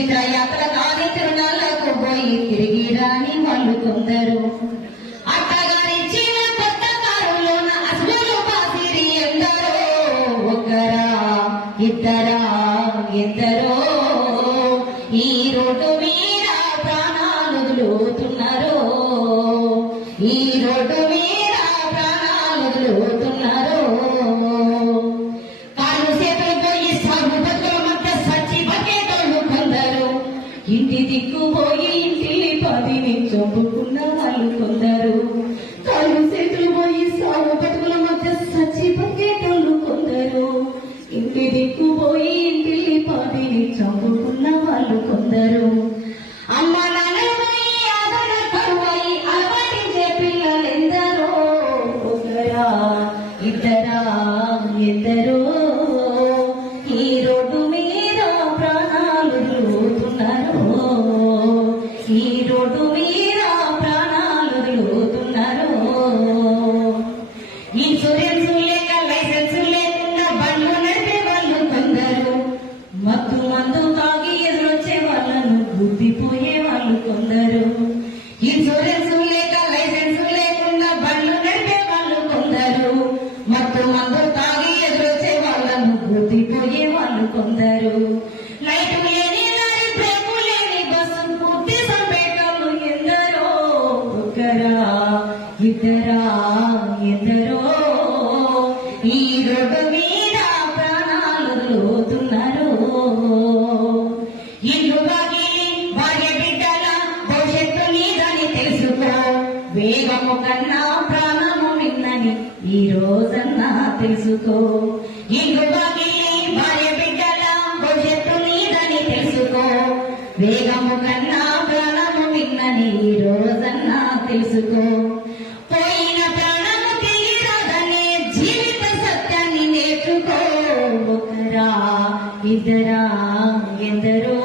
ఇతర యాత్ర కాని తిరునాళ్ళకు పోయి తిరిగి రాని వాళ్ళు కొందరు. అట్టగారిచ్చిన కొత్త కారులోన అసలు బాసిరి ఎందరో, ఒకరా ఇద్దరా ఎందరో ఈ రోడ్డు మీద ప్రాణాలు వదులుతున్నారు, ఈ రోడ్డు మీద ప్రాణాలు వదులుతున్నారు. కాళ్ళు చేతులు పోయి సాగు బతుకుల మధ్య సచ్చి బతికేటోళ్ళు కొందరు, ఇంటి దిక్కు పోయి ఇంటిని పదిని చంపుకున్న వాళ్ళు కొందరు. కాళ్ళు చేతులు పోయి సాగు బతుకుల మధ్య సచ్చి బతికేటోళ్ళు కొందరు, ఇంటి దిక్కు పోయి ఇంటిని పదిని చంపుకున్న వాళ్ళు కొందరు. అమ్మ నాన్నపై ఆదరణ కరువై అలవాటించే పిల్లలెందరో, ఒకరా ఇద్దరా ఎందరో ఈ రోడ్డు మీద ప్రాణాలు వదులుతున్నారు, ఈ రోడ్డు మీద ప్రాణాలు వదులుతున్నారు. ఇన్సూరెన్స్ లేక లైసెన్స్ లేకుండా బండ్లు నడిపే వాళ్ళు కొందరు, మత్తు మందు తాగి ఎదురొచ్చే వాళ్ళను గుద్దిపోయే వాళ్ళు కొందరు. ఇన్సూరెన్స్ లేక లైసెన్స్ లేకుండా బండ్లు నడిపే వాళ్ళు కొందరు, మత్తు మందు తాగి ఎదురొచ్చే వాళ్ళను గుద్దిపోయే వాళ్ళు కొందరు. లైట్ లేని దారి బ్రేకు లేని బస్సు పూర్తి సంపేటోళ్ళు ఎందరో, ఒకరా ఇద్దరా ఎందరో ఈ రోడ్డు మీద ప్రాణాలు వదులుతున్నారు. ఇల్లు బాగిలి భార్య బిడ్డల భవిష్యత్తు నీదని తెలుసుకో, వేగము కన్నా ప్రాణము నిన్నని ఈ రోజన్నా తెలుసుకో. ఇల్లు బాగిలి భార్య బిడ్డల భవిష్యత్తు నీదని తెలుసుకో, వేగము కన్నా ప్రాణము నిన్నని ఈ రోజన్నా తెలుసుకో. పోయిన ప్రాణము తిరిగి రాదనే జీవిత సత్యాన్ని నేర్చుకో, ఒకరా ఇద్దరా ఎందరో